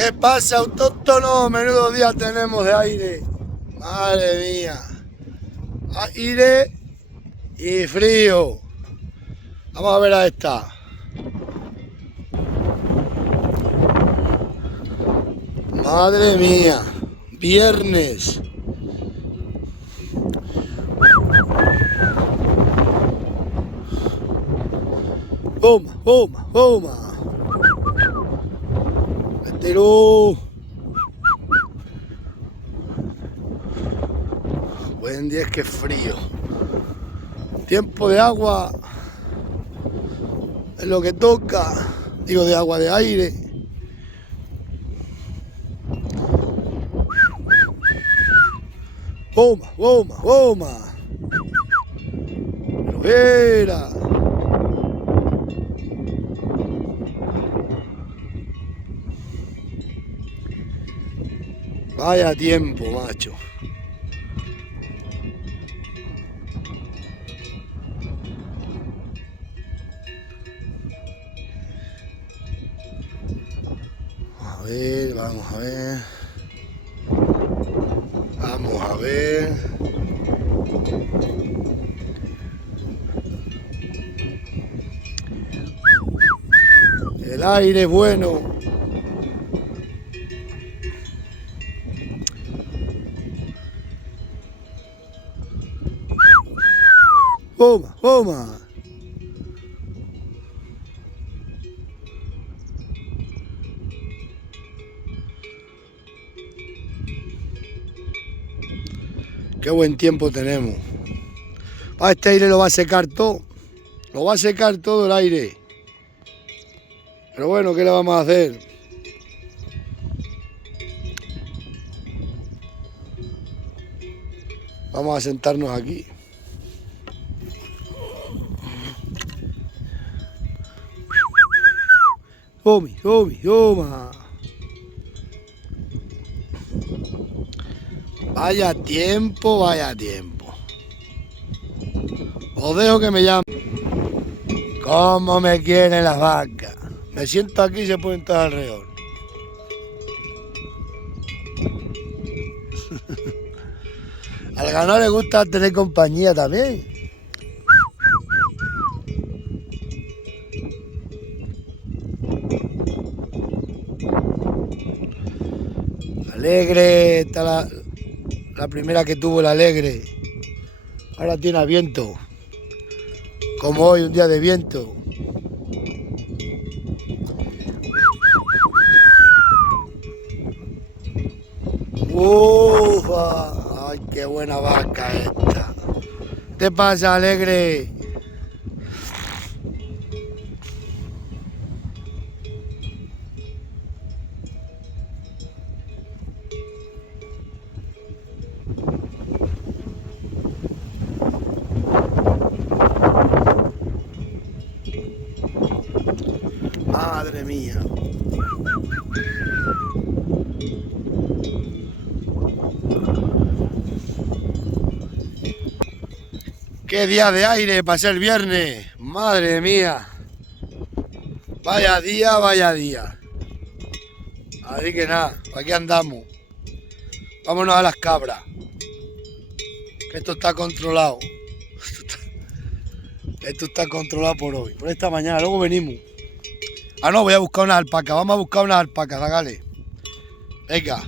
¿Qué pasa, autóctono? Menudo día tenemos de aire. Madre mía. Aire y frío. Vamos a ver a esta. Madre mía. Viernes. Boma, boma, boma. Mételo. Buen día, es que es frío. Tiempo de agua es lo que toca. Digo, de agua, de aire. Boma, boma, boma. Pero era. Vaya tiempo, macho. A ver, vamos a ver. Vamos a ver. El aire es bueno. Boma, boma. Qué buen tiempo tenemos. Este aire lo va a secar todo. Lo va a secar todo el aire. Pero bueno, ¿qué le vamos a hacer? Vamos a sentarnos aquí. Omi, omi, oma. Vaya tiempo, vaya tiempo. Os dejo que me llamen. ¿Cómo me quieren las vacas? Me siento aquí y se pueden todas alrededor. Al ganado le gusta tener compañía también. Alegre, está la primera que tuvo el alegre. Ahora tiene viento. Como hoy, un día de viento. ¡Ufa! ¡Ay, qué buena vaca esta! ¿Qué te pasa, alegre? Madre mía. Qué día de aire para ser viernes. Madre mía. Vaya día, vaya día. Así que nada, aquí andamos. Vámonos a las cabras. Que esto está controlado. Esto está controlado por hoy, por esta mañana. Luego venimos. Ah, no, voy a buscar unas alpacas. Vamos a buscar unas alpacas, hágale. Venga.